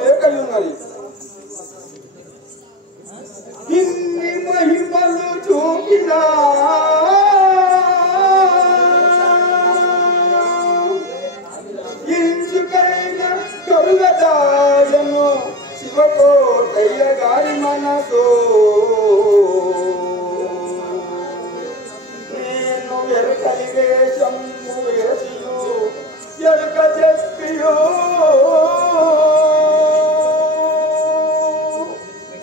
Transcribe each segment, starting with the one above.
లేకయున్నది. ఇన్ని మహిమలు చూపినా ఇంచుకైన కరుగదాయను శివకోటయ్య గారి మనసు. నేను ఎరుకలి వేషం వేసియు ఎరుక చెప్పియో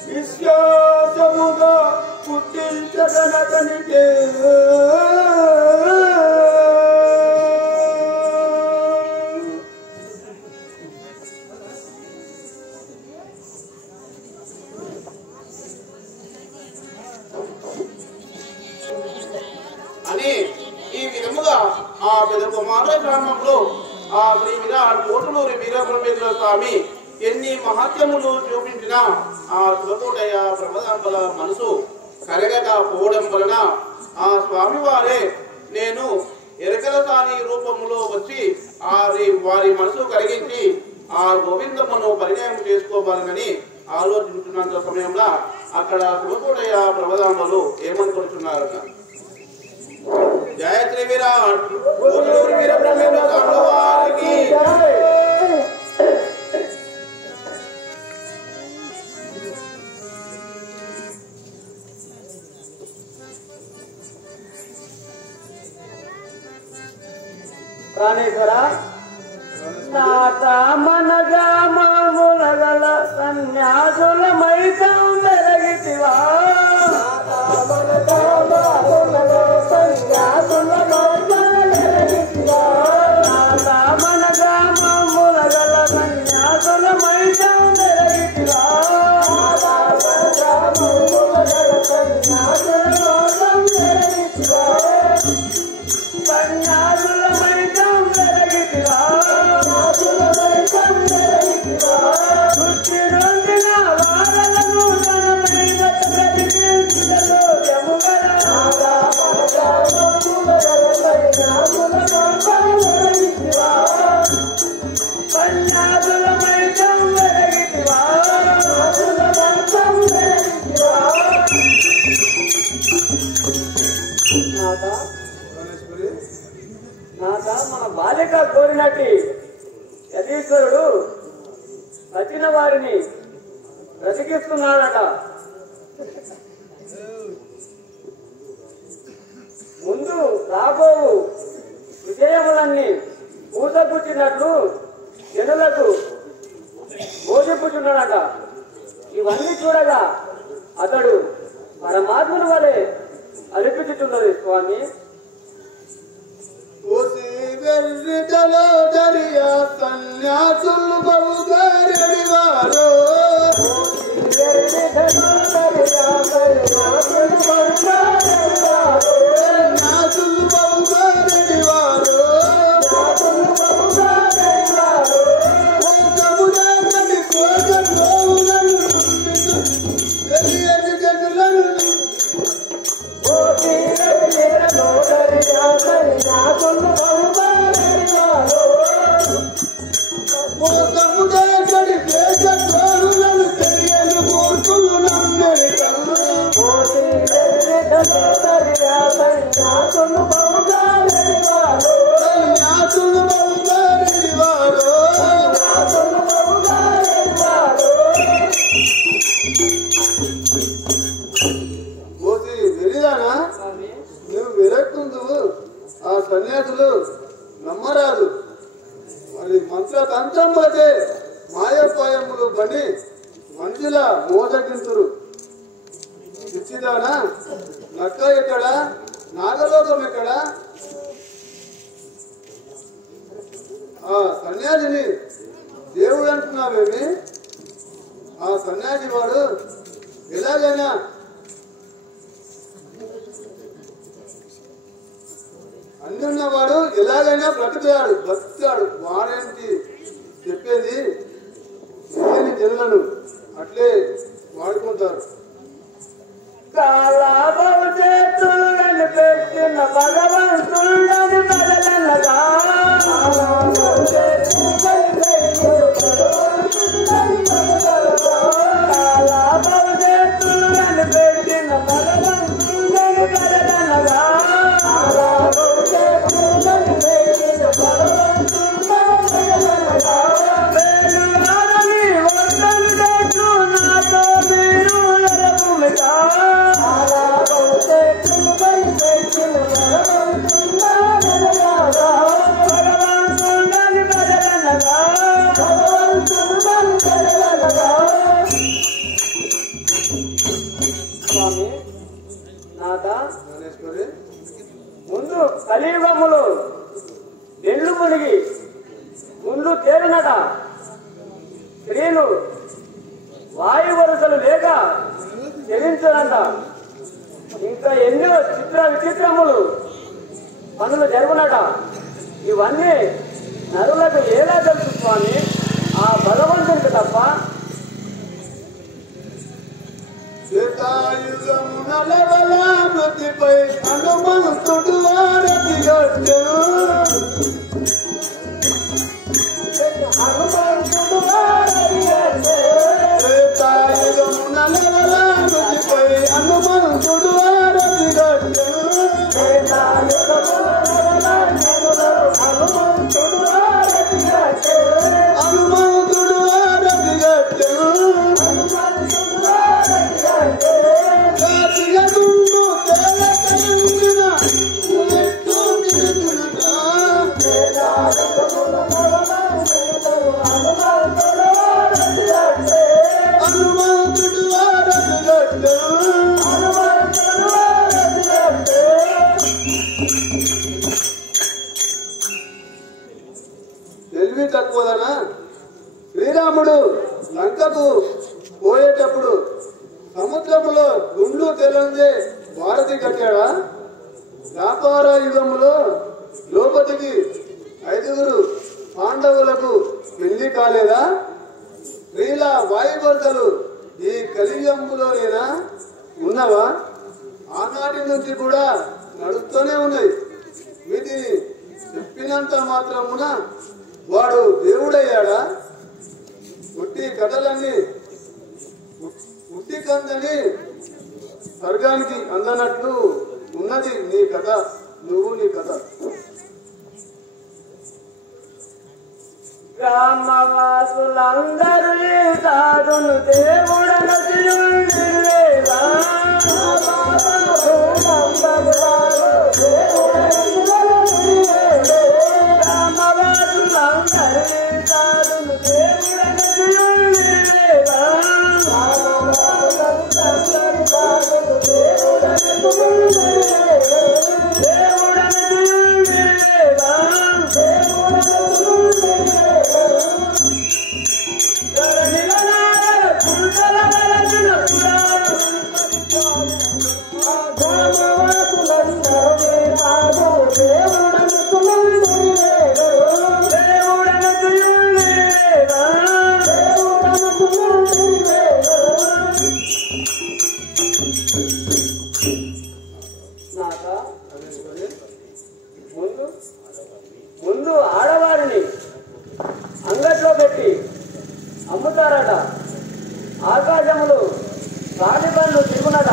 విశ్వాసముగా పుట్టించదనతనికే అని ఈ విధముగా ఆ పెదకుమార గ్రామంలో ఆ శ్రీ విరాట్ కోటలూరి వీరబ్రహ్మేంద్ర స్వామి ఎన్ని మహత్యములు చూపించినా ఆ శివకోటయ్య ప్రమదాంబల మనసు కరగకపోవడం వలన ఆ స్వామి వారే నేను ఎరకల సాని రూపములో వచ్చి వారి మనసు కరిగించి ఆ గోవిందమ్మను పరిణయం చేసుకోవాలని ఆలోచించున్నంత సమయంలో అక్కడ శివకోటయ్య ప్రమదాంబలు ఏమనుకుంటున్నారట. జయ శ్రీ విరాట్ కోటలూరి వీరబ్రహ్మేంద్ర స్వామి వారికి. ప్రాణేశ్వర నాత మనగా మాములగల సన్యాసుల మైకం వెలగితివా. నాక మన బాలిక కోరినట్టి యతీశ్వరుడు వచ్చిన వారిని బ్రతికిస్తున్నాడట. ముందు రాబోవు విజయములన్నీ పూసపుచ్చినట్లు జనులకు బోధిపుచ్చున్నాడట. ఇవన్నీ చూడగా అతడు పరమాత్ముని వలె అనిపించుతున్నది స్వామి. సన్యాసులు బహుగారివారు ఆ సన్యాసులు నమ్మరాదు. మరి మంత్రతంత్రం పోతే మాయపాయములు బని మనుషుల మోసగింతురు. ఇచ్చిదానా నక్క ఎక్కడ, నాగలోకం ఎక్కడ? ఆ సన్యాసిని దేవుడు అంటున్నావేమి? ఆ సన్యాసి వాడు ఎలాగైనా అన్నున్నవాడు ఎలాగైనా బ్రతుకుతాడు. వాడేంటి చెప్పేది? జనులను అట్లే వాడుకుంటారు. కాలాబవు చేతులను పెట్టిన భగవంతుడని బదలనగా వీళ్ళు వాయు వరుసలు లేక చెల్లించడంట. ఇంకా ఎన్నో చిత్ర విచిత్రములు పనులు జరుగునట. ఇవన్నీ నరులకు ఎలా తెలుసు స్వామి? ఆ భగవంతునికి తప్ప. మృతిపై హనుమంతుడు వారతిగట్టు మృతిపై హనుమంతుడు వారతిగట్టు హనుమంతుడు వారతిగట్టు తెలివి తక్కువదనా? శ్రీరాముడు లంకకు పోయేటప్పుడు సముద్రములో గుండు తెలందే భారతి కట్టాడా? వ్యాపార యుగంలో ద్రౌపదికి 5 పాండవులకు పెళ్లి కాలేదా? స్త్రీల వాయువర్తలు ఈ కలియుగంలోనేనా ఉన్నవా? ఆనాటి నుంచి కూడా నడుస్తూనే ఉన్నాయి. వీటిని చెప్పినంత మాత్రమున వాడు దేవుడయ్యాడా? ఉట్టి కథలన్నీ ఉట్టి కందని స్వర్గానికి అందనట్లు ఉన్నది నీ కథ. నువ్వు నీ కథ. గ్రామవాసులందరూ సాధును దేవుడనసియుండిరేగా. గ్రామవాసులందరూ సాధును దేవుడనసియుండిరేగా. ముందు ఆడవారిని అంగట్లో పెట్టి అమ్ముతారట. ఆకాశములు గాలి బండ్లు తిరుగునట.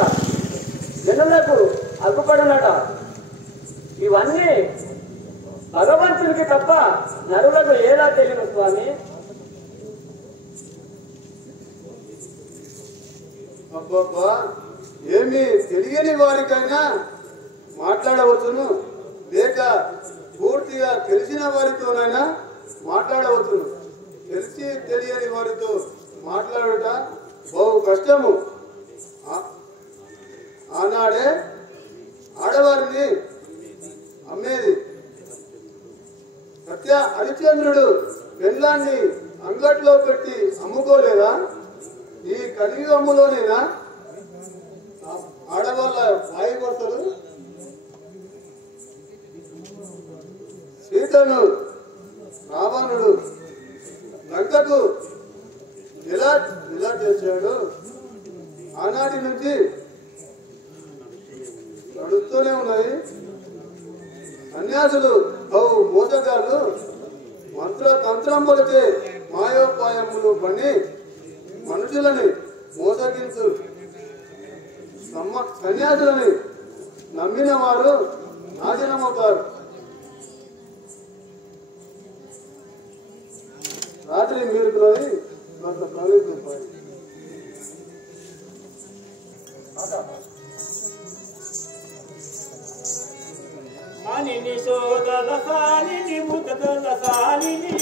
జనులకు అగ్గుపడనట. ఇవన్నీ భగవంతునికి తప్ప నరులకు ఎలా తెలియను స్వామి? అబ్బబ్బా, ఏమి తెలియని వారికైనా మాట్లాడవచ్చును, లేక పూర్తిగా తెలిసిన వారితోనైనా మాట్లాడవచ్చును. తెలిసి తెలియని వారితో మాట్లాడుట బహు కష్టము. ఆనాడే ఆడవారిని అమ్మేది. సత్య హరిశ్చంద్రుడు పెళ్ళాన్ని అంగట్లో పెట్టి అమ్ముకోలేదా? ఈ కలియుగములోనేనా ఆడవాళ్ళ వాయువర్తలు? సీతను రావణుడు లంకకు ఎలా చేశాడు? ఆనాటి నుంచి నడుస్తూనే ఉన్నాయి. సన్యాసులు బహు మోసగాళ్ళు మంత్రతంత్రములచే మాయోపాయములు పని మనుషులని మోసగించు సన్యాసులని నమ్మిన వారు నాశనమవుతారు. రాత్రి మీరు మనిని సోదల సాలిని ముదల సాలిని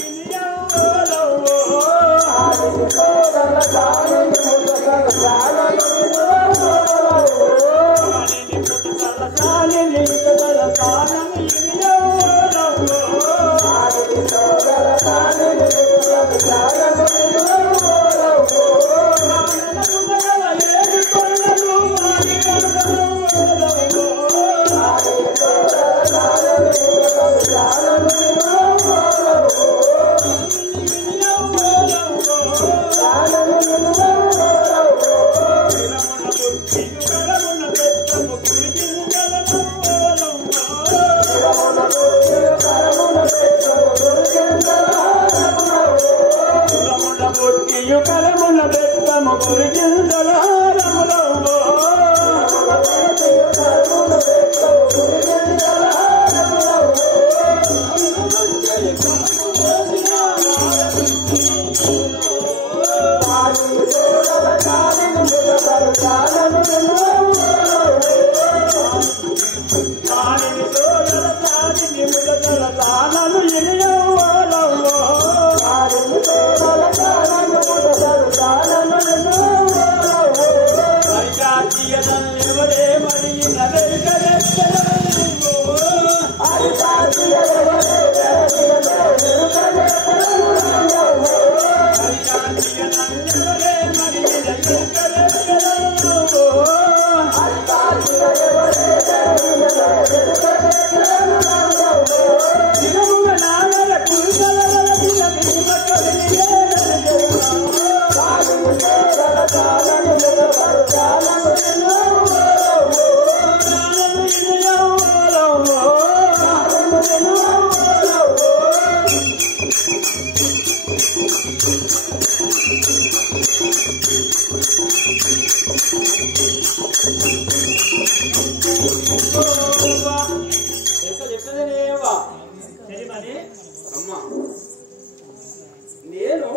నేను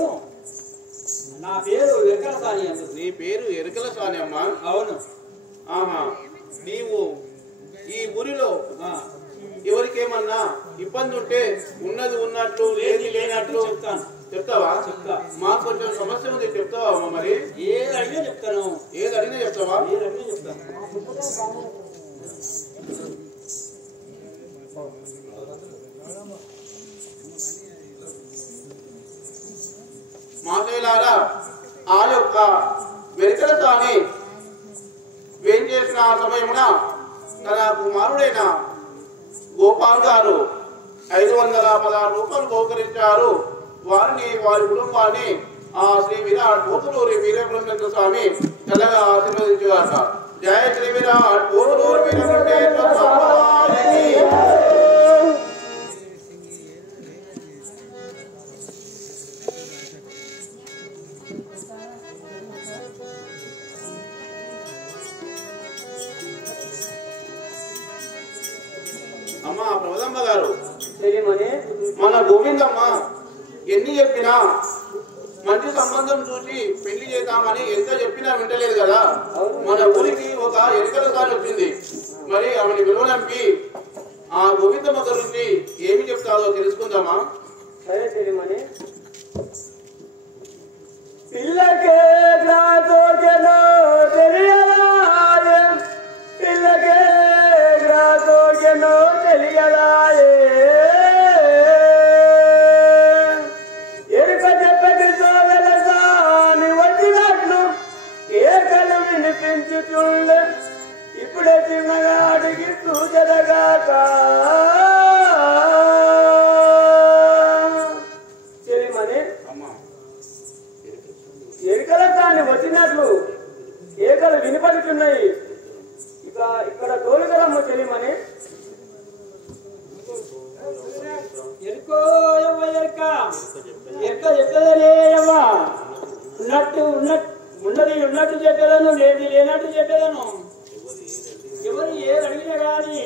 నా పేరు ఎరకల సాని. నీ పేరు ఎరకల సాని అమ్మా? అవును. ఆహా, నీవు ఈ ఊరిలో ఎవరికేమన్నా ఇబ్బంది ఉంటే ఉన్నది ఉన్నట్లు లేని లేనట్లు చెప్తాను. చెప్తావా? చెప్తా. మాకు కొంచెం సమస్య ఉంది, చెప్తావా అమ్మ? మరి ఏది అడిగినా చెప్తాను. ఏది అడిగినా చెప్తావా? ఏది అడిగినా చెప్తాను. మాతయ్యలారా, ఆ యొక్క వెరకల సాని వేం చేసిన సమయమున తన కుమారుడైన గోపాల్ గారు 516 రూపాయలు బహుకరించారు. వారిని వారి కుటుంబాన్ని ఆ శ్రీ విరాట్ పోతులూరి వీరబ్రహ్మేంద్ర స్వామి చల్లగా ఆశీర్వదించుగాక. జయ శ్రీ విరాట్ పోతులూరి వీరబ్రహ్మేంద్ర స్వామి. అమ్మా ప్రవదమ్మ గారు, మన గోవిందమ్మ ఎన్ని చెప్పినా మంచి సంబంధం చూసి పెళ్లి చేద్దామని ఎంత చెప్పినా వింటలేదు కదా. మన ఊరికి ఒక ఎన్నికల సారి వచ్చింది. మరి ఆమెని విలువనంపి ఆ గోవిందమ్మ గురించి ఏమి చెప్తాదో తెలుసుకుందామా? సరే తెలియమని. పిల్లకే గ్రాతోకెనో తెలియలాయే, పిల్లకే గ్రాతోకెనో తెలియలాయే, ఎరుక చెప్పటి సోవెలసాని వచ్చినట్లు కేకలు వినిపించుతుండే, ఇప్పుడే చిన్నగా అడిగి సూచనగాక. ఎరుకల దాన్ని వచ్చినట్లు కేకలు వినిపడుతున్నాయి. ఇక ఇక్కడ తోలుగరమ్మ తెలియమని. ఎరుకో ఎవ్వ ఎరుక ఎక్క చెప్పేదనేవా, ఉన్నట్టు ఉన్నది ఉన్నట్టు చెప్పేదను, లేది లేనట్టు చెప్పేదను, ఎవరు ఏది అడిగినా కానీ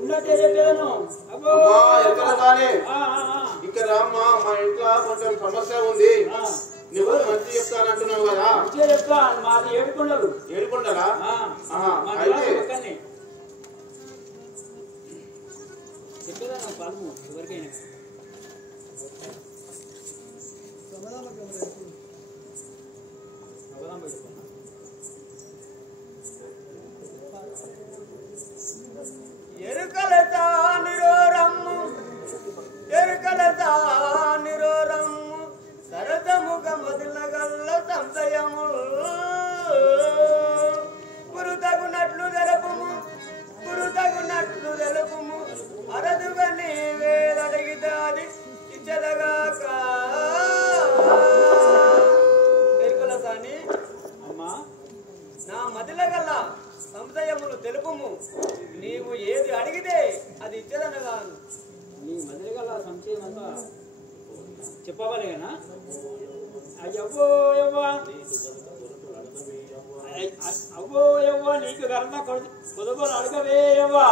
ఉన్నట్టే చెప్పేదను. ఇక్కడ అమ్మా, మా ఇంట్లో కొంచెం సమస్య ఉంది. నువ్వు మంచి చెప్తానంటున్నావు కదా. చెప్తా. మాది ఏడుకొండలు. ఏడుకొండలా? అయితే చెప్పేదా పాల్పు ఎవరికైనా. ఎరుకల తానిరో రమ్ము, ఎరుకల తానిరో రమ్ము, సరసముగ మొదలగల్ల సంశయము, గురుతగునట్లు తెలుపుము, గురుతగునట్లు తెలుపుము, అరదుగా నీవేదడిగితే అది ఇచ్చదగాక. తెలుపుము. నీవు ఏది అడిగితే అది ఇచ్చేదనగాను. నీ మదిలి గల సంశయం అంతా చెప్పవలేనా? అయ్యవ్వో యవ్వా, అవ్వో యవ్వా, నీకు కర్మ కొదుబలు అడగవే యవ్వా.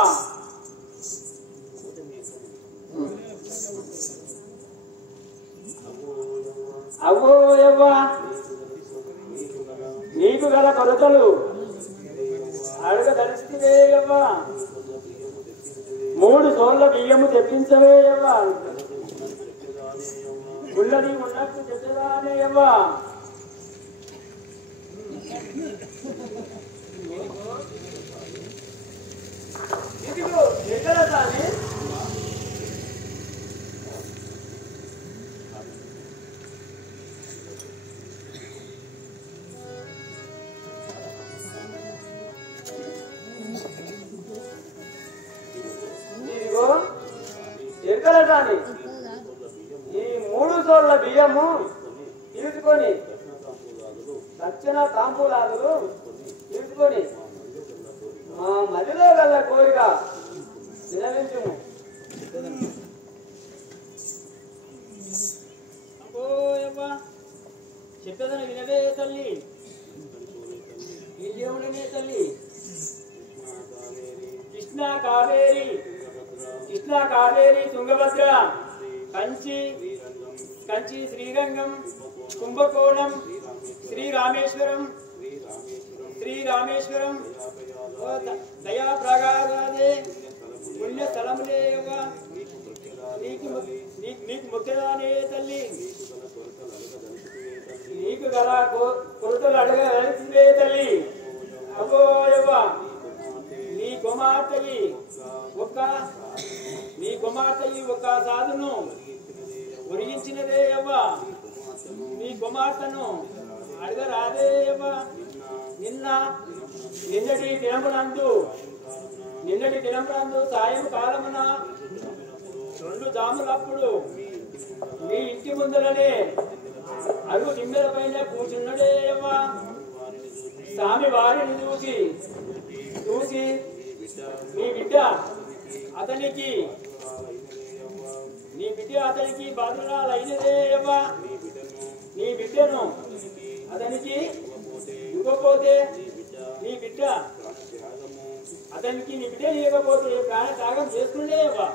అవ్వో యవ్వా, నీకు గల కొరతలు అడగదలిస్తే యవ్వా. 3 సోళ్ళ బియ్యము తెప్పించవే యవ్వా. ఉన్నది ఉన్నట్టు చెప్పేదానే యవ్వా. ఇదిగో ఎక్కడ తానే ఎరకలటాని ఈ 3 సోళ్ళ బియ్యము తీసుకొని దక్షిణ తాంబూలాదులు తీసుకొని మా మదిలో గల కోరిక వినవించుము. అబ్బోయవ్వా, చెప్పేదని వినవే తల్లి. ఈ దేవుడనే తల్లి. కృష్ణా కావేరి తుంగభద్ర, కంచి శ్రీరంగం, కుంభకోణం, శ్రీరామేశ్వరం దయా ప్రగాదే పుణ్యస్థలములే నీకు ముఖ్యదానే తల్లి. నీకు గల కొరతలు అడగవలసిందే తల్లి. అబ్బోయవ్వా, నీ కుమార్తెయి ఒక సాధును ఒరిగించినదే అవ్వా. నీ కుమార్తెను అడగరాదే అవ్వా. నిన్నటి దినమునందు సాయంకాలమున 2 జాములప్పుడు నీ ఇంటి ముందరనే అరుగు దిమ్మెల పైన కూర్చున్నడే అవ్వా. స్వామి వారిని చూసి నీ బిడ్డ అతనికి బాధలైనదే అవ్వా. నీ బిడ్డను అతనికి ఇవ్వకపోతే నీ బిడ్డ ఇవ్వకపోతే ప్రాణ త్యాగం చేసుకుంటే అవ్వా.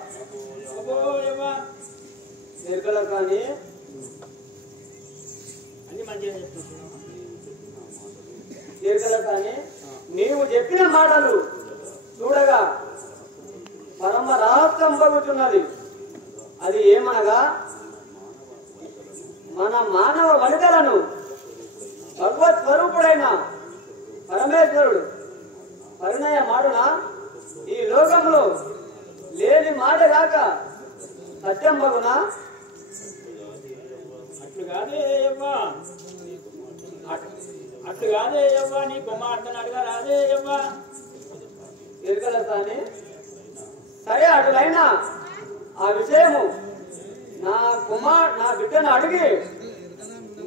అబ్బోయవ్వా, ఎరకల కానీ అన్ని మంచిగా చెప్తున్నావా? ఎరకల కానీ నీవు చెప్పిన మాటలు చూడగా పరమ రహస్యం పలుకుతున్నది. అది ఏమనగా మన మానవ వనితలను భగవత్ స్వరూపుడైన పరమేశ్వరుడు పరిణయ మాటన ఈ లోకంలో లేని మాట కాక సత్యం మగునా? అట్లుగాదే అవ్వా, నీ కుమార్తెను అడగరాదే అవ్వా. ఎరకల సాని సరే, అటులైనా ఆ విషయము నా బిడ్డను అడిగి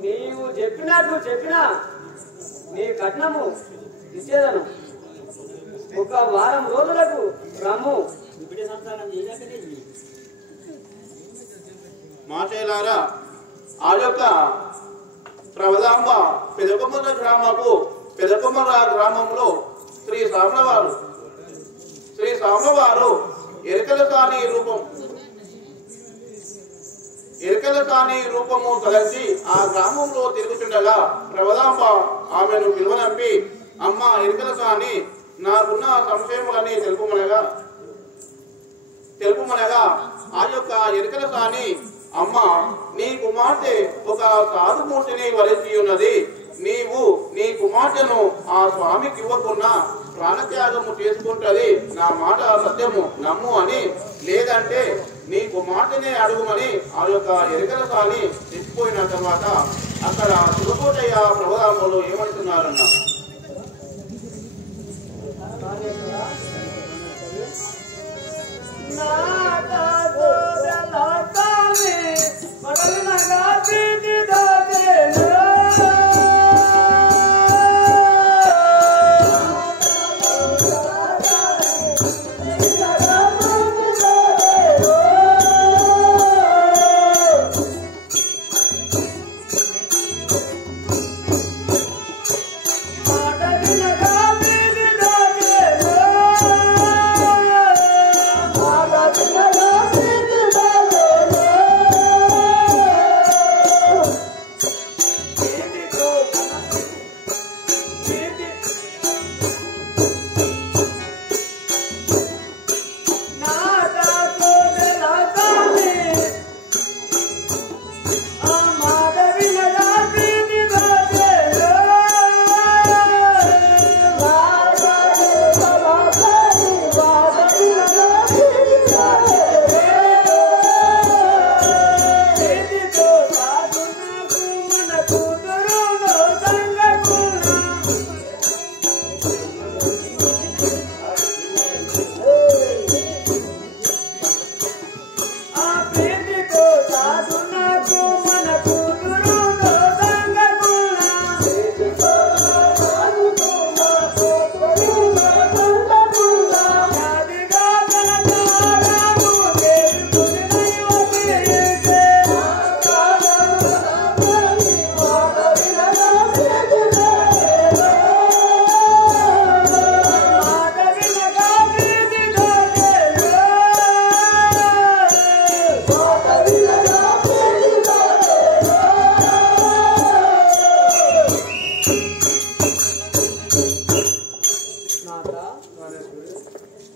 నీవు చెప్పినా నీ కట్నము ఇచ్చేదను. 1 వారం రోజులకు రమ్ము. బిడ్డ సంసారం చేయలేకనే మాటలారా, ఆ యొక్క ప్రవదాంబ పెదకొమ్మల గ్రామంలో శ్రీ సామవారు ఎరకల సాని రూపము తలచి ఆ గ్రామంలో తిరుగుతుండగా ప్రవదాంబ ఆమెను పిలువనంపి, అమ్మ ఎరకల సాని, నాకున్న సంశయములని తెలుపుమనగా ఆ యొక్క ఎరకల సాని, అమ్మ నీ కుమార్తె ఒక సాధుమూర్తిని వరించి ఉన్నది. నీవు నీ కుమార్తెను ఆ స్వామికి ఇవ్వకుండా ప్రాణత్యాగము చేసుకుంటది. నా మాట సత్యము నమ్ము అని, లేదంటే నీ కుమార్తెనే అడుగుమని ఆ యొక్క ఎరకల సాని తెచ్చిపోయిన తర్వాత అక్కడ శివకోటయ్య ప్రవదాములు ఏమంటున్నారన్న,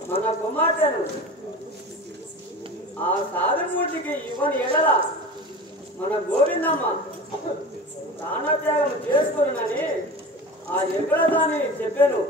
మన కుమార్తెను ఆ సాధుమూర్తికి ఇవ్వని ఎడల మన గోవిందమ్మ ప్రాణత్యాగం చేసుకోనని ఆ ఎక్కడదాన్ని చెప్పాను.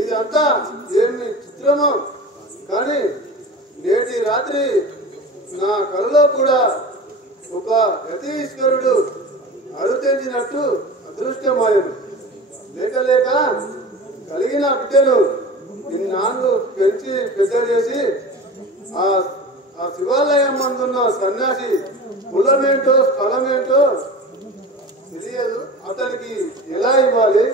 ఇదంతా ఏమి చిత్రమో కానీ నేటి రాత్రి నా కలలో కూడా ఒక యతీశ్వరుడు అరుతెంచినట్టు అదృష్టమాయను. లేక లేక కలిగిన బిడ్డను ఇన్నాళ్ళు పెంచి పెద్ద చేసి ఆ శివాలయం మందున్న సన్యాసి కులమేంటో స్థలమేంటో తెలియదు. అతనికి ఎలా ఇవ్వాలి?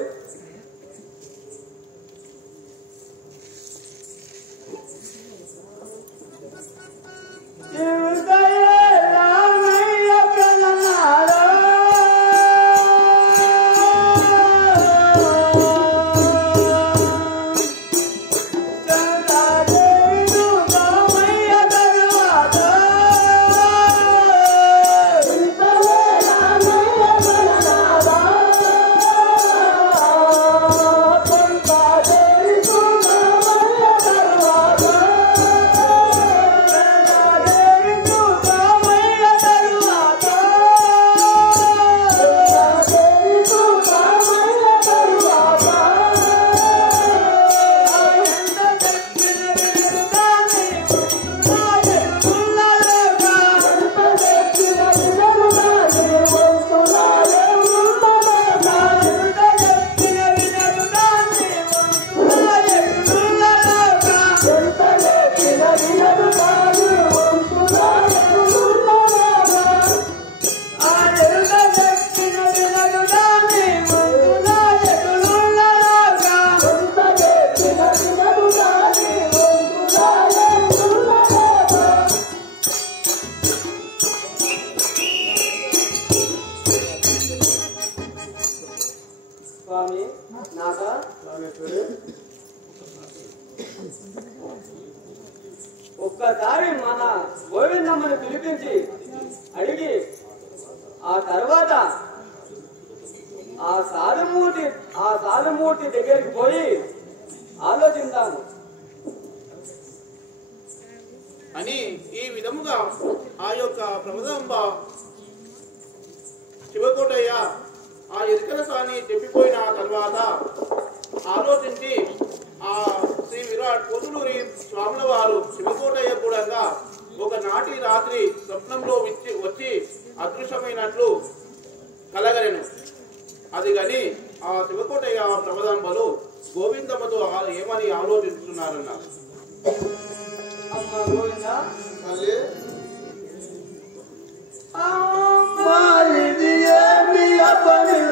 స్వామి నాక ఒక్కసారి మన గోవిందమ్మని పిలిపించి అడిగి ఆ తర్వాత ఆ సాధుమూర్తి దగ్గరికి పోయి ఆలోచిద్దాము అని ఈ విధముగా ఆ యొక్క ప్రమదంబ శివకోటయ్య ఆ ఎరుకల సాని చెప్పిపోయిన తర్వాత ఆలోచించి ఆ శ్రీ విరాట్ కోతులూరి స్వాముల వారు శివకోటయ్య కూడా ఒకనాటి రాత్రి స్వప్నంలో వచ్చి అదృశ్యమైనట్లు కలగలను. అది కానీ ఆ శివకోటయ్య ప్రమదంబలు గోవిందమ్మతో ఏమని ఆలోచిస్తున్నారన్న. అమ్మ గోవింద మళ్ళీ అమ్మ Thank you.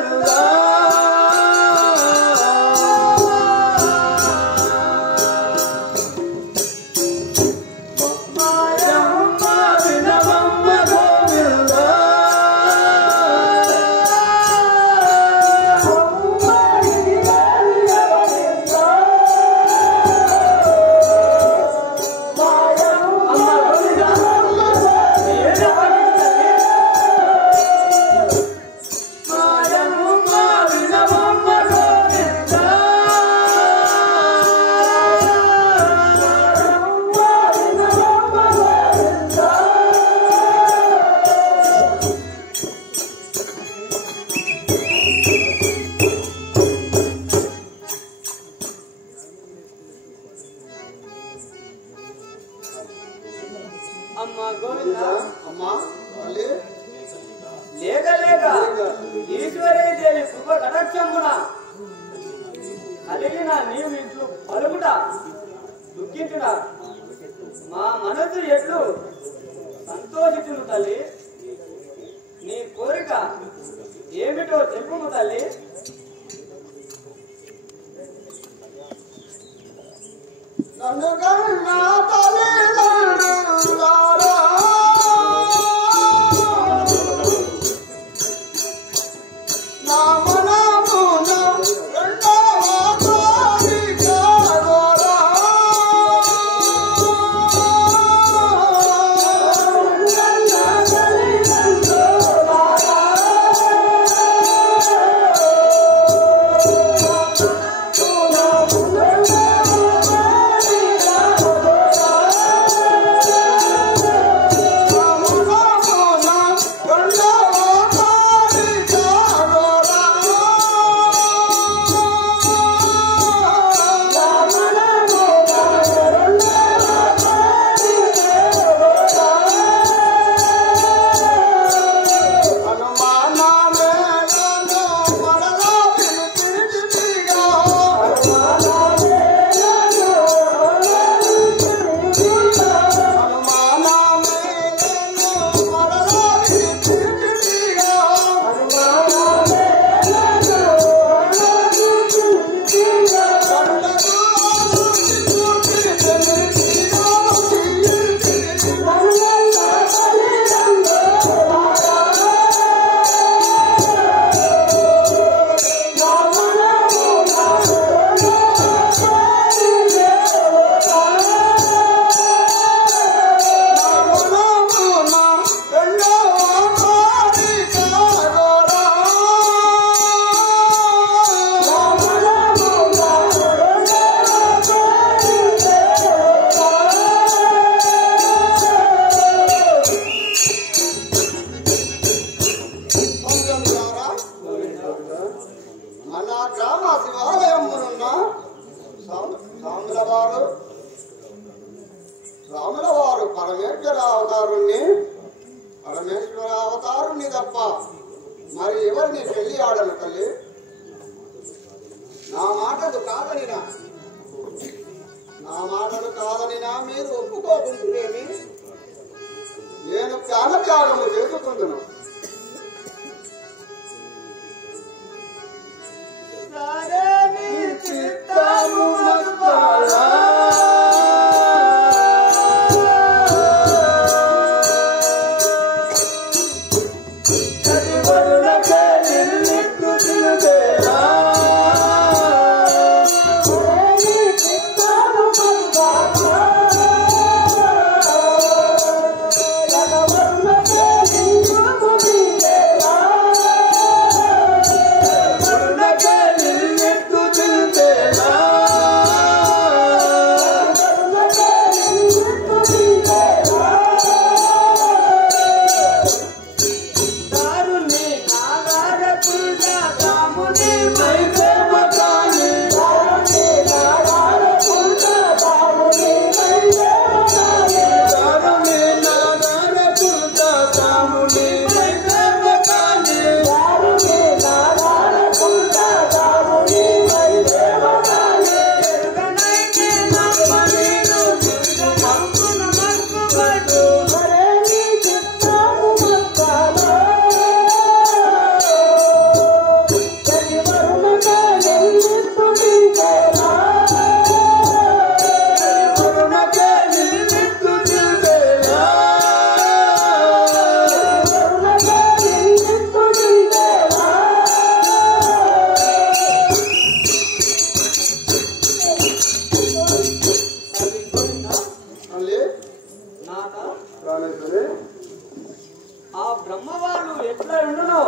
ఎట్లా ఉండును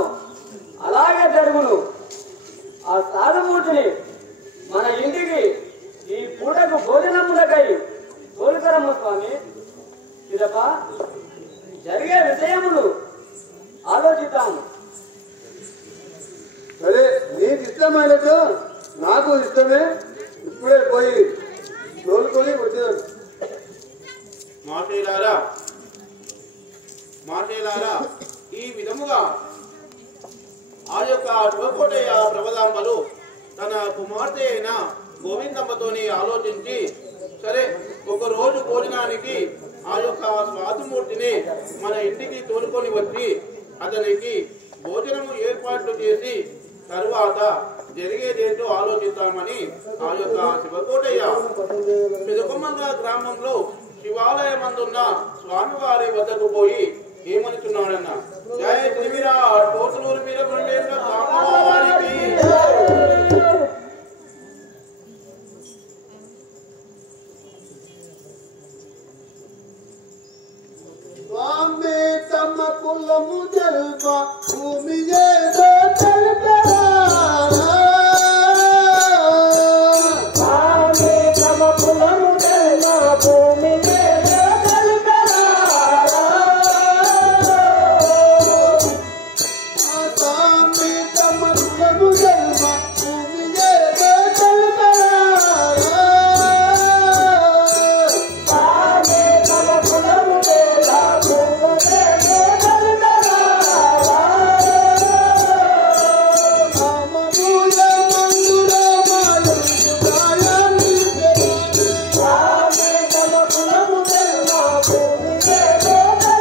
అలాగే జరుగును. ఆ సాధుమూర్తిని మన ఇంటికి ఈ పూటకు భోజనములకై తోలుకరమ్మ స్వామి. ఇదప్ప జరిగే విషయములు ఆలోచిద్దాము. సరే, నీకు ఇష్టమైనట్టు నాకు ఇష్టమే. ఇప్పుడే పోయి తోలుకొని వచ్చేదాడు. మాటేలారా ఈ విధముగా ఆ యొక్క శివకోటయ్య ప్రబలాంబలు తన కుమార్తె అయిన గోవిందమ్మతోని ఆలోచించి, సరే ఒక రోజు భోజనానికి ఆ యొక్క స్వాతిమూర్తిని మన ఇంటికి తోలుకొని వచ్చి అతనికి భోజనము ఏర్పాట్లు చేసి తరువాత జరిగేదేంటో ఆలోచిద్దామని ఆ యొక్క శివకోటయ్య పెదకొమ్మంగ గ్రామంలో శివాలయం అందున్న స్వామివారి వద్దకు పోయి ఏమనుచున్నాడన్న, జయ శ్రీవీరా కోతులూరు వీర బ్రహ్మేంద్ర స్వామివారికి. స్వామి తమ కులము జల్వ భూమి ఏదో తెలుపరా. స్వామి తమ కులము జల్వ భూమి ఏదో తెలుపరా. స్వామి తమ కులము జల్వ భూమి ఏదో తెలుపరా. స్వామి తమ కులము జల్వ భూమి ఏదో తెలుపరా.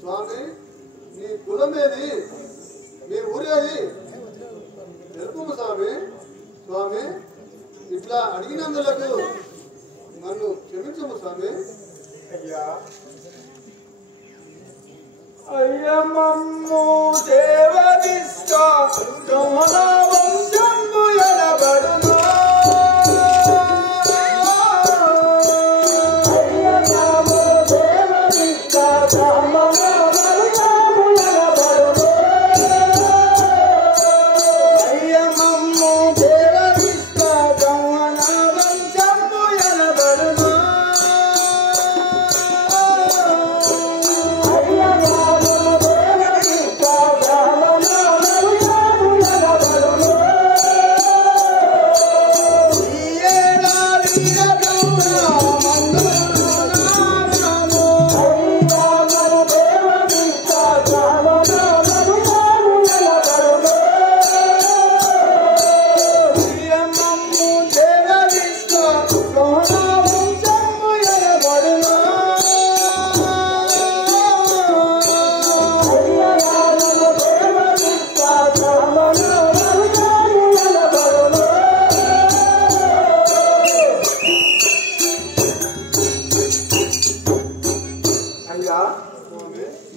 స్వామి, నీ కులమేది? మీ ఊరేది? తెలుపు స్వామి. స్వామి, ఇట్లా అడిగినందులకు నన్ను క్షమించము స్వామి. అయ్యమమ్ము దేవ విశ్వ వంశంబు ఎనబడును. అయ్యమమ్ము దేవ విశ్వ అయ్యమమ్ము దేవ విశ్వ వంశంబు ఎనబడును.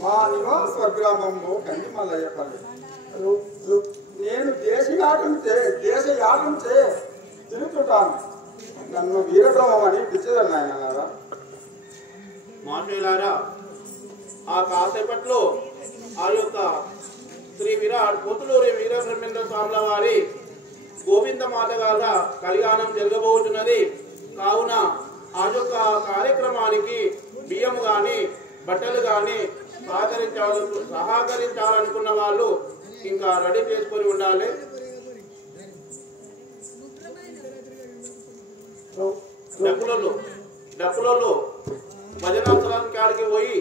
మా నివాస స్వగ్రామంలో కందిమల్లయ్యపల్లి. నేను దేశయాగం తిరుగుతుంటాను. నన్ను వీరబ్రహ్మం అని పిలిచేదాన్ని ఆయన గారా. మాటేలారా ఆ కాసేపట్లో ఆ యొక్క శ్రీ విరాట్ కోతులూరి వీర బ్రహ్మేంద్ర స్వాముల వారి గోవింద మాత గార కళ్యాణం జరగబోతున్నది. కావున ఆ యొక్క కార్యక్రమానికి బియ్యము గాని బట్టలు గాని సహకరించాలనుకున్న వాళ్ళు ఇంకా రెడీ చేసుకొని ఉండాలి. డప్పులలో భజనాస్థలానికి కాడికి పోయి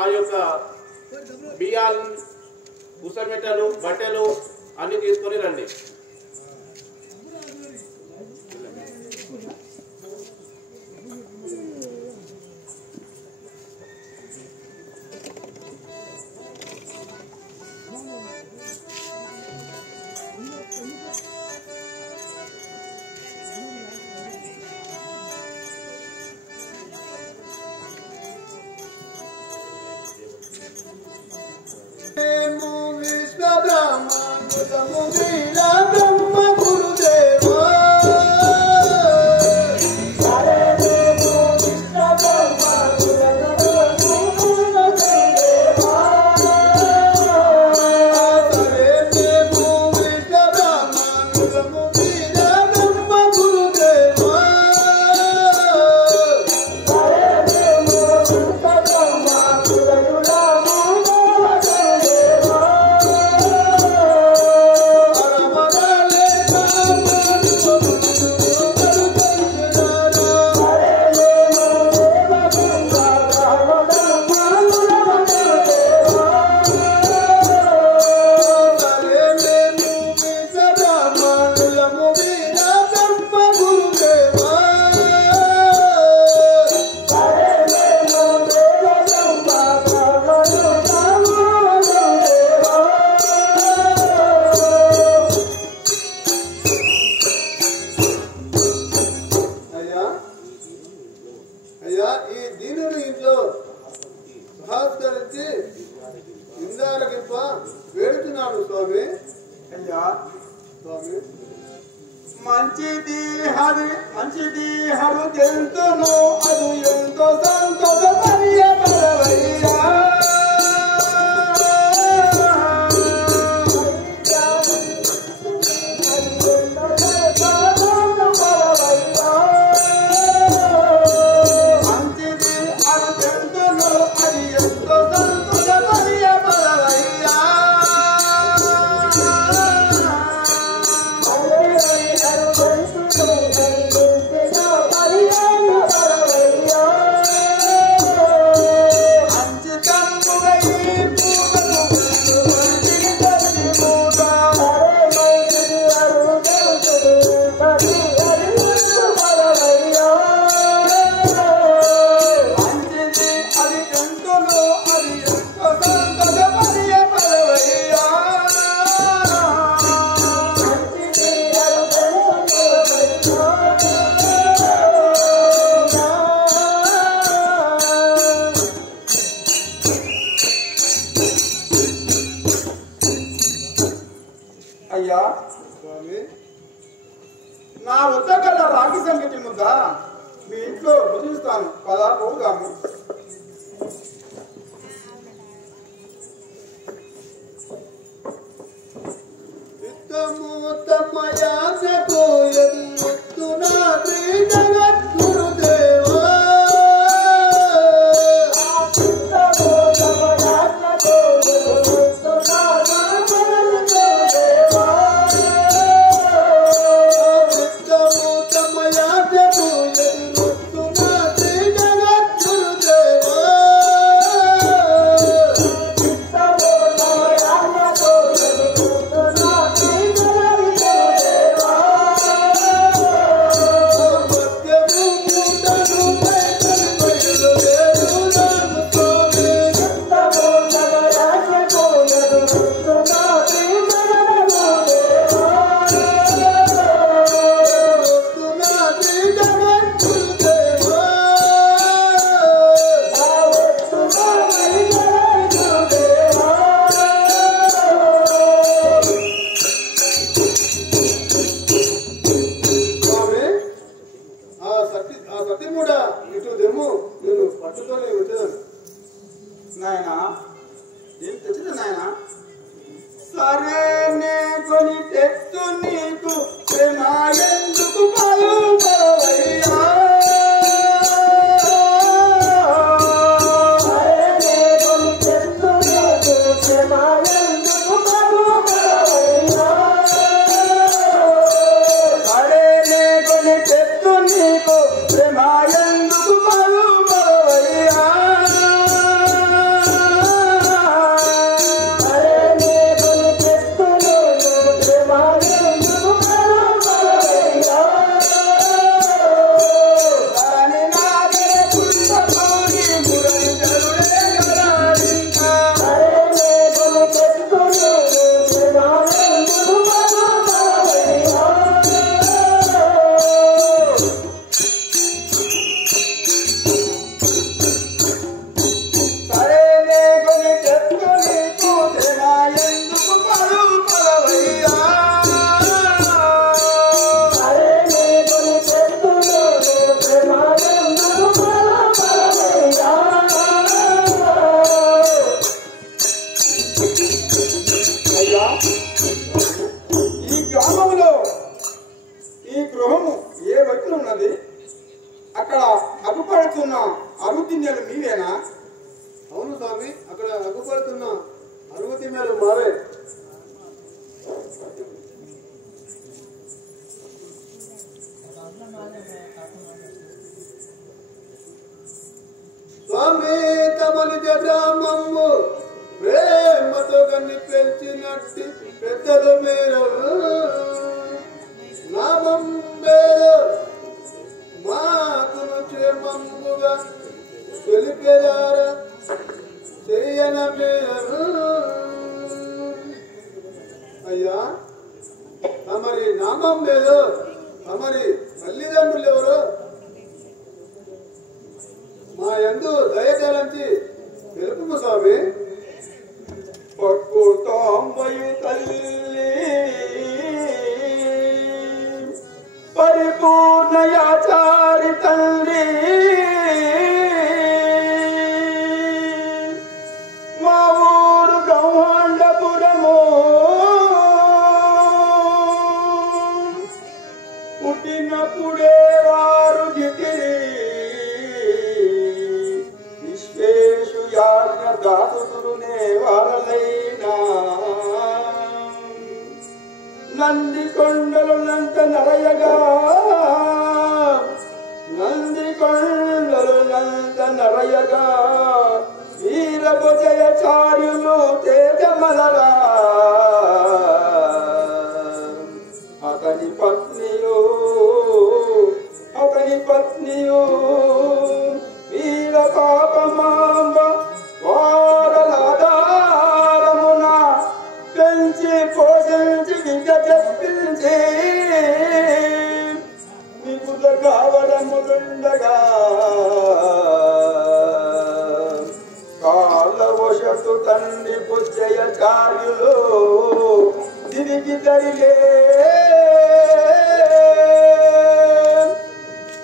ఆ యొక్క బియ్యాలు ఉసమెట్టలు బట్టలు అన్ని తీసుకొని రండి. అవును స్వామి, అక్కడ అగ్గుపడుతున్న అనుమతి మేలు మావే. స్వామి తమలి గ్రామము ప్రేమతో కన్ని పెంచినట్టి పెద్దలు మీరు నామం వేరు మాకును క్షేమముగా తెలిపేదారా చెయ్యన మీరు. అయ్యా తమరి నామం లేదు, తమరి తల్లిదండ్రులు ఎవరు? మా యందు దయచేలంచి తెలుపుము స్వామి. పక్కుతాంబయు తల్లి పరిపూర్ణయాచారి తల్లి మా ఊరు బ్రహ్మాండపురము పుట్టినప్పుడే వారు జితిరి విశ్వేషు యాజ్ఞ దాసునే వారలైనా నంది కొండలునంత నరయగా నంది కొండలునంత నరయగా వీరభుజయచార్యులు తేజమలరా అతని పత్నియు వీర పాపమాంబ వారలాధారమున పెంచి పోషించి విద్య చెప్పించి మీకు కావడములుండగా కాలవశతు తండ్రి పుష్యచార్యులు తిరిగి తరిలే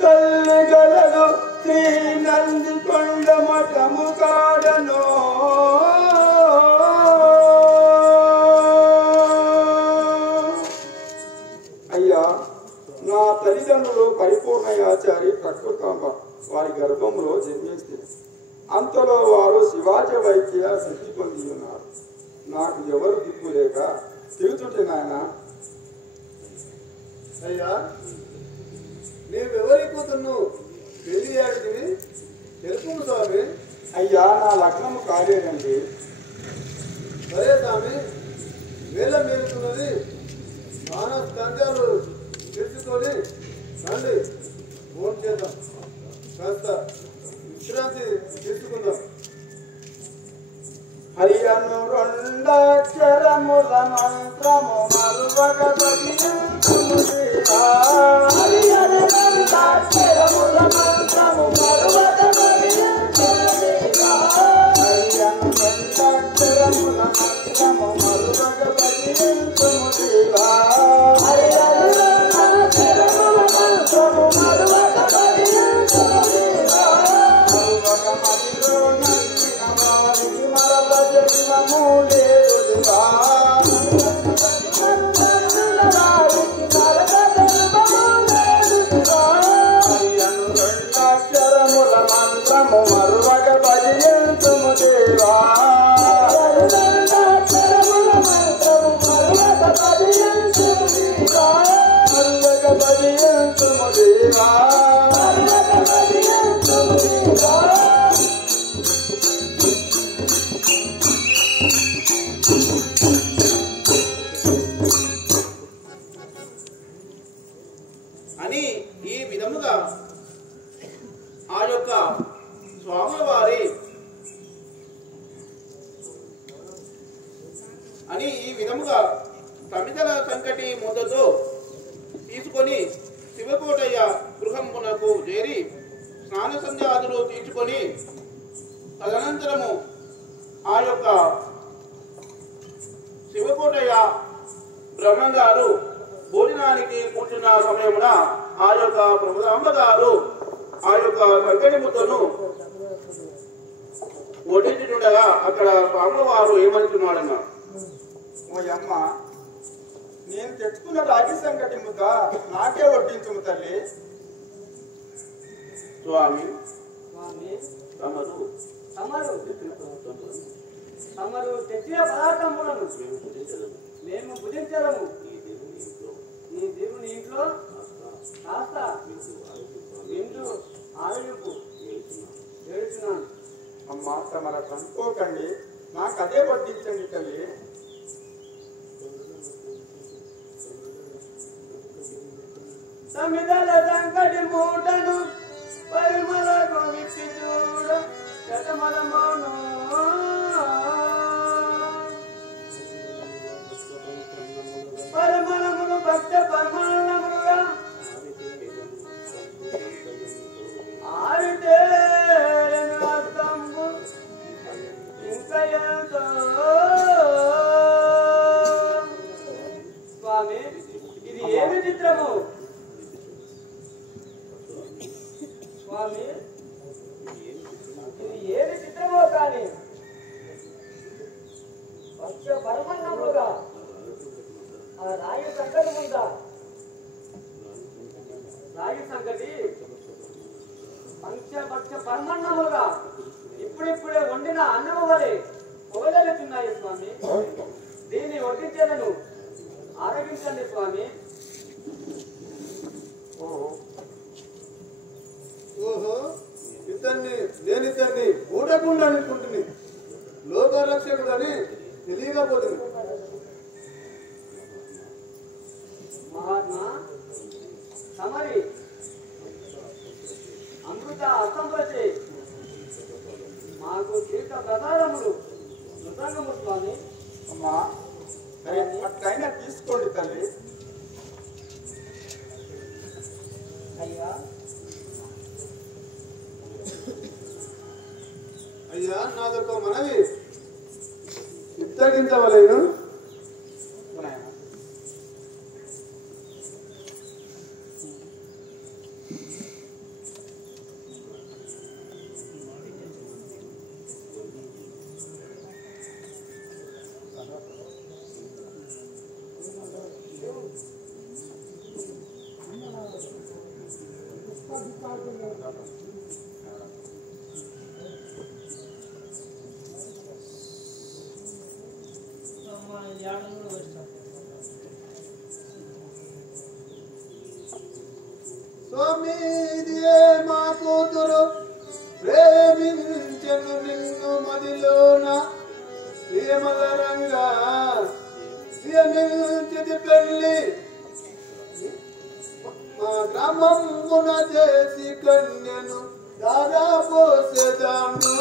తల్లి గలదు శ్రీ నంది కొండ మఠము కాడను. అయ్యా నా తల్లిదండ్రులు పరిపూర్ణయాచారి ప్రకృతాంబ వారి గర్భంలో జన్మిస్తే అంతలో వారు శివాజీ వైద్య సిద్ధి పొంది ఉన్నారు. నాకు ఎవరు దిక్కు లేక తిరుగుతుంటే నాయన. అయ్యా నీవెవరి కూతుర్ను పెళ్లి ఆడితివి తెలుపుము స్వామి. అయ్యా నా లగ్నము కాలేదండి. సరే స్వామి, వేళ మేలుతున్నది, స్నాన స్కంజాలు తెచ్చుకొని రండి, ఫోన్ చేద్దాం, కాస్త విశ్రాంతి తీసుకుందాం. హరియను రెండక్షరముల మంత్రము మరువక హరియను రెండక్షరముల మంత్రము మరువక హరియను రెండక్షరముల మంత్రము మరువక భజించుముదివా హరియను రెండక్షరముల మంత్రము మరువక భజించుముదివా మరువక మదిలో నందిన వారికి మరవజ మూలేదువా మంత్రము మరువక భజించుము దేవా మరువక భజించుము దేవా. అని ఈ విధముగా ఆ యొక్క స్వాముల వారి అని ఈ విధముగా తమిదల సంకటి ముద్దతో తీసుకొని శివకోటయ్య గృహమునకు చేరి స్నాన సంధ్యాదులు తీసుకొని తదనంతరము ఆ యొక్క శివకోటయ్య బ్రహ్మంగారు భోజనానికి కూర్చున్న సమయమున ఆ యొక్క ప్రభుదాంబ గారు ఆ యొక్క సంకటి ముద్దను వడ్డించుండగా అక్కడ స్వాముల వారు ఏమంటున్నాడన్నా, ఓ అమ్మ, నేను తెచ్చుకున్న రాగి సంకటి ముద్ద నాకే వడ్డించుము తల్లి. స్వామి స్వామి తమరు తమరు మేము భుజించడము నీ దేవుని ఇంట్లో కాస్త విందు ఆరోగ్యపు ఏడుచున్నాను. అమ్మా తమర కనుక్కోకండి, నాకు అదే వడ్డించండి తల్లి. సమిదల సంకటి మూటను పరిమళకు విప్పి చూడ శతమలమోను పరిమళమును భక్త పరిమళములుగా ఆరితేరని వస్తంబు ఇంకా ఎంతో. స్వామి, ఇది ఏమి చిత్రము? స్వామి, ఇది ఏమి చిత్రమో కానీ భక్ష్య పరమన్నములుగా ఆ రాగి సంకటి ముందా రాగి సంకటి భక్ష్య పరమన్నములుగా ఇప్పుడిప్పుడే వండిన అన్నము వలె పొగదలుచున్నాయి స్వామి. దీన్ని వడ్డించేదను ఆరగించండి స్వామి. ఓహో, నేను ఊడకుండా అనుకుంటుంది, లోకరక్షకుడని తెలియకపోతుంది. మహాత్మా సమరి అమృత అసంపచే మాకు తీర్థ ప్రసారములు మృతంగము స్వామి. అమ్మా అట్లయినా తీసుకోండి తల్లి. అయ్యా అయ్యా, నాదొక మనవి ఇత్తడించవలేను. స్వామి, ఇదే మా కూతురు ప్రేమించను నిన్ను మదిలోన ప్రేమదరంగా ప్రేమించిది పెళ్ళి మా గ్రామమున చేసి కన్యను దాదా పోసేదాము.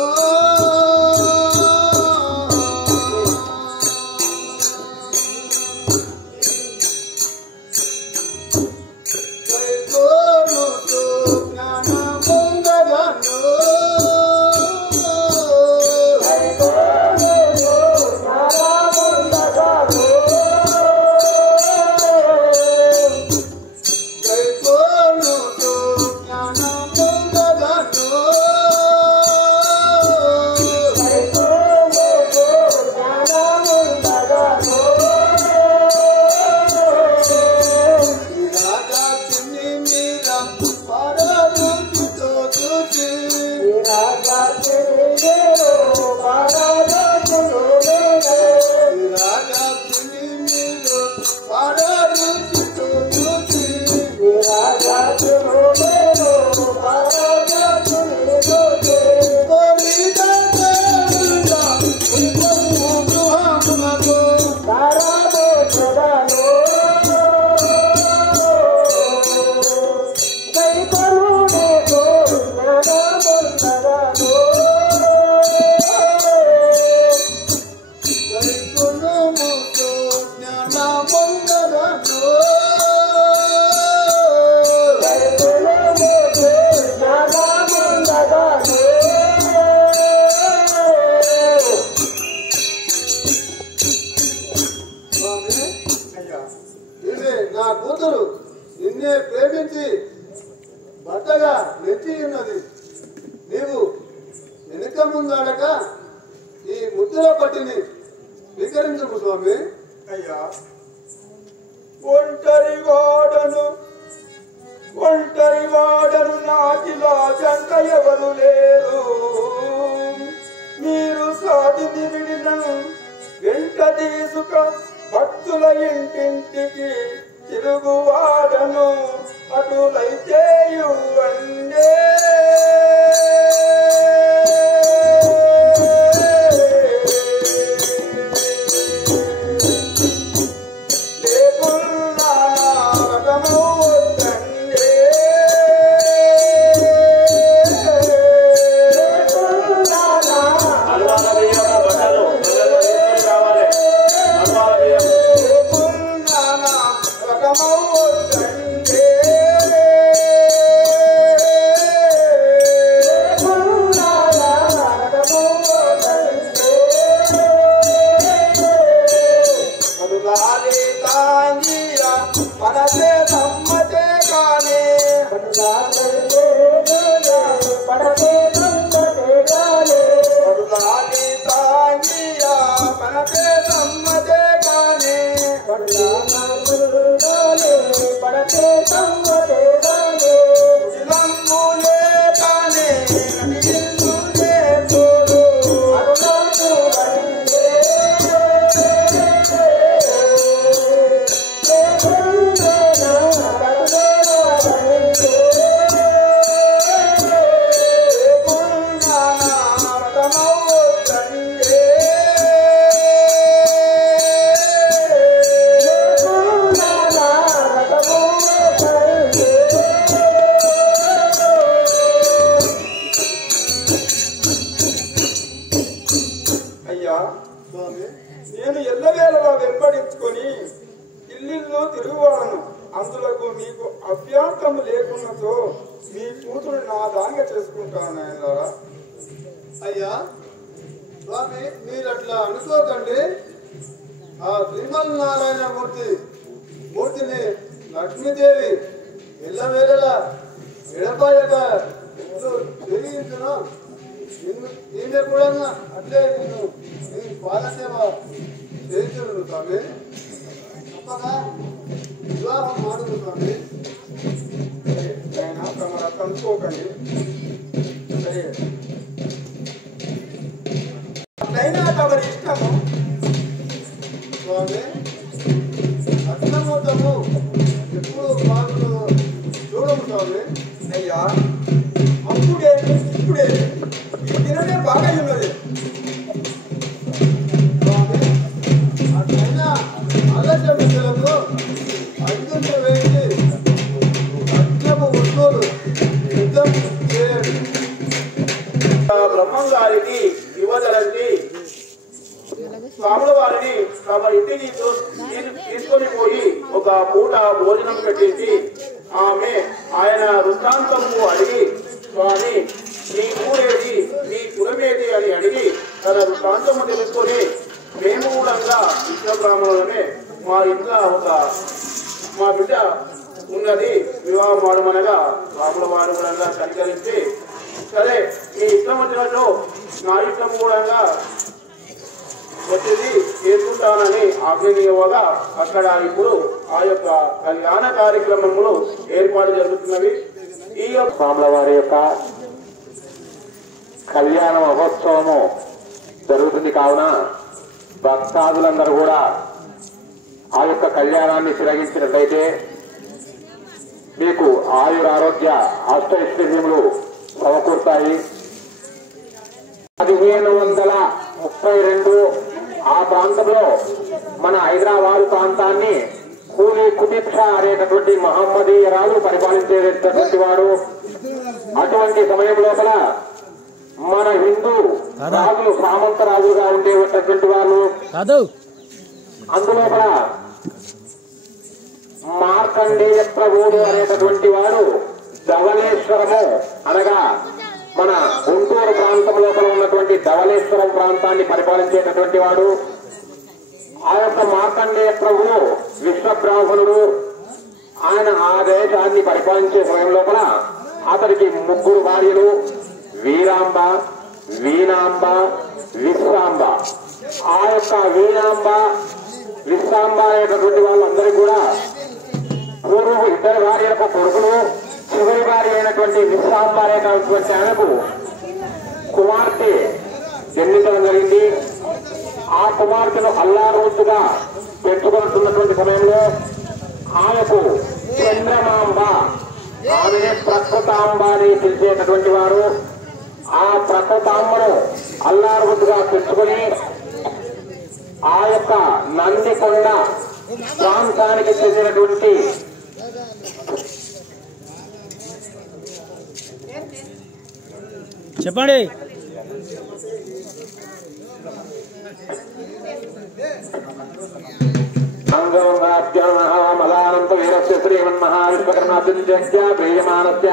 నా కూతురు నిన్నే ప్రేమించి భర్తగా నెచ్చి ఉన్నది. నీవు వెనుక ముందాడక ఈ ముద్దుల పట్టిని స్వీకరించు స్వామి. అయ్యా, ఒంటరి వాడను నాటిలా జంట ఎవరు లేరు. మీరు సాధిని విడిన వెంట తీసుక భక్తుల ఇంటింటికి తిరుగువాడను అటులైతే ఇవ్వండే నేను ఎల్లవేళలా వెంబడించుకొని ఇల్లు తిరుగువాడను అందులకు మీకు అభ్యంతరము లేకున్నతో మీ కూతురు నా దాంగా చేసుకుంటాను నాయనలారా. అయ్యా స్వామి మీరు అట్లా అనుకోకండి. ఆ శ్రీమన్నారాయణ మూర్తిని లక్ష్మీదేవి ఎల్లవేళలా ఎడపాయక తెలియించును. ఈమె కూడా అట్లే నేను నీ పాదసేవ చేయించును స్వామి. తప్పగా వివాహం మాడును స్వామి. కనుక్కోకండి. సరే అట్లయినా తమరి ఇష్టము స్వామి. అర్థమవుతాము ఎప్పుడు బాగులు చూడము స్వామి. అయ్యా అప్పుడే ఇప్పుడే ఈ దినమే బాగా ఉన్నది. అట్లయినా ఆలస్యం విషయాలకు అర్థం వేసి అర్థము వస్తువులు సిద్ధం చేయండి. బ్రహ్మం గారికి యువతలకి స్వాముల వారిని తమ ఇంటికి తీసుకొని పోయి ఒక పూట భోజనం పెట్టేసి ఆయన వృత్తాంతము అడిగి స్వామి నీ ఊరేది నీ కులమేది అని అడిగి తన వృత్తాంతము తెలుసుకొని మేము కూడా ఇష్ట బ్రాహ్మణులమే మా ఇంట్లో మా బిడ్డ ఉన్నది వివాహం వాడమనగా రాముల వారు కూడా కనికరించి సరే మీ ఇష్టం వచ్చినట్టు నా ఇష్టం కూడా వచ్చేది చేసుకుంటానని ఆజ్ఞనీయగా అక్కడ ఇప్పుడు ఆ యొక్క కళ్యాణ కార్యక్రమములు ఏర్పాటు జరుగుతున్నవి. ఈ యొక్క స్వాముల వారి యొక్క కళ్యాణ మహోత్సవము జరుగుతుంది కావున భక్తాదులందరూ కూడా ఆ యొక్క కళ్యాణాన్ని తిరగించినట్లయితే మీకు ఆయురారోగ్య అష్టైశ్వర్యములు సమకూరుతాయి. 1532 ఆ ప్రాంతంలో మన హైదరాబాద్ ప్రాంతాన్ని కూలీ కుతుబ్ షా అనేటటువంటి మహమ్మదీయరాలు పరిపాలించేటటువంటి వాడు. అటువంటి సమయం లోపల మన హిందూ రాజులు సామంత రాజులుగా ఉండేటటువంటి వాళ్ళు అందులోపల మార్కండేయ ప్రభువుడు అనేటటువంటి వాడు ధవళేశ్వరము అనగా మన గుంటూరు ప్రాంతం లోపల ఉన్నటువంటి ధవళేశ్వరం ప్రాంతాన్ని పరిపాలించేటటువంటి వాడు. ఆ యొక్క మార్కండేయ ప్రభువు విశ్వబ్రాహ్మణుడు. ఆయన ఆ దేశాన్ని పరిపాలించే సమయం లోపల అతడికి 3 భార్యలు వీరాంబ, వీణాంబ, విశ్వాంబ. ఆ యొక్క వీణాంబ, విశ్వాంబ అనేటటువంటి వాళ్ళందరికీ కూడా పూర్వం 2 భార్యలకు కొడుకులు, చివరి భార్య అయినటువంటి విశ్వాంబ అనేటటువంటి ఆయనకు కుమార్తె జన్మించడం జరిగింది. ఆ ఆ కుమార్తెను అల్లారోజుగా పెంచుకుంటున్నటువంటి సమయంలో ఆమెకు చంద్రమాంబ, ఆమెనే ప్రకృతాంబ అని పిలిచేటటువంటి వారు. ఆ ప్రకృతాంబను అల్లారోజుగా పెంచుకొని ఆ యొక్క నందికొండ ప్రాంతానికి చెందినటువంటి చెప్పండి. మదానంత వీరస్య శ్రీమన్మహావిశ్వకర్మాద్య ప్రియమానస్య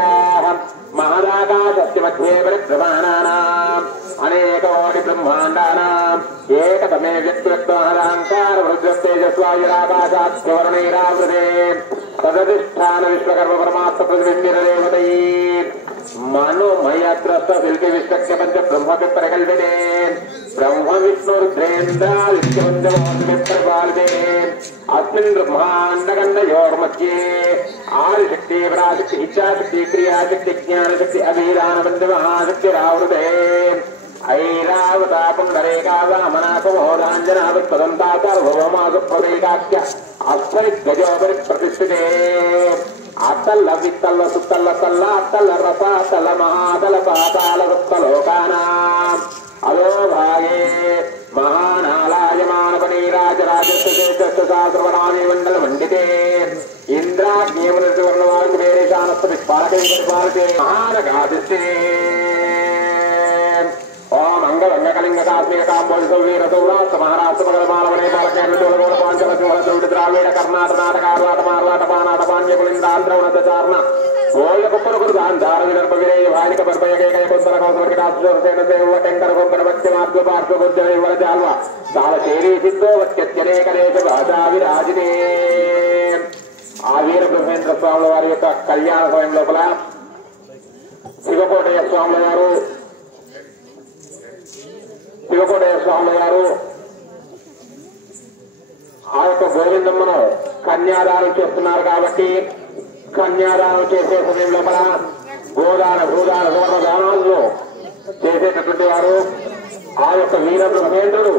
మహదాకాశస్య మధ్యే పరిభ్రమాణానాం అనేకకోటి బ్రహ్మాండానాం ఏకతమే వ్యక్తిత్వహరాంకార వృద్ధస్తేజస్వాయురాకాశాత్వర్ణైరావృతే తదధిష్టాన విశ్వకర్మ పరమాత్మ ప్రతిబింబిరదేవతై మనోమయత్రస్త శిల్పి విశ్వక్య పంచ బ్రహ్మపి పరికల్పితే బ్రహ్మ విష్ణురుద్రేంద్రాదిత్యవంతమోర్మిత్రపాలితే అస్మిన్ బ్రహ్మాండఖండయోర్మధ్యే ఆదిశక్తి పరాశక్తి ఇచ్ఛాశక్తి క్రియాశక్తి జ్ఞానశక్తి అభిధానవంత మహాశక్తిరావృతే ఐరావతా పుండరేకావామనాకమోదాంజనావత్పదంతా సార్వభౌమాసుప్రవేకాఖ్య అస్మరి గజోపరి ప్రతిష్ఠితే అత్తల్ల విత్తల్ల సుత్తల్ల తల్ల అత్తల్ల రస తల్ల మహాతల పాతాల సప్తలోకానాం అదో భాగే మహానాలాయమానపనీరాజరాజస్వనామి మండల మండితే ఇంద్రాగ్నియమునివర్ణవారికి వేరేశానస్పాలకే మహానగాదిస్తే ఓం అంగరంగకలింగకాత్మిక కాంబోజీరసౌరాష్ట్ర మహారాష్ట్ర మగలమాలవనే బాలకేంద్ర పాంచవతి ద్రావిడ కర్ణాటక నాటకార్వాట మార్వాట పానాట పాండ్యపులిందాంధ్రవనచారణ ఓళ్ళ కుప్పరు దాంధార విదర్భ విరేయ వాలిక పర్భయకేకయ కొంతర కౌసరకిటాసుసేన సేవ టెంకర కొంకర వచ్చ మార్గ పార్శ్వ గుర్జన ఇవ్వల జాల్వ దావచేరీ సిద్ధో వచ్చత్యనేకనేక భాషా విరాజితే. ఆ వీర బ్రహ్మేంద్ర స్వాముల వారి యొక్క కళ్యాణ సమయం లోపల శివకోటయ్య స్వాముల గారు ఆ యొక్క గోవిందమ్మను కన్యాదానం చేస్తున్నారు కాబట్టి కన్యాదానం చేసే సమయం లోపల గోదాన భూదాన సువర్ణ దానాలను చేసేటటువంటి వారు ఆ యొక్క వీర బ్రహ్మేంద్రుడు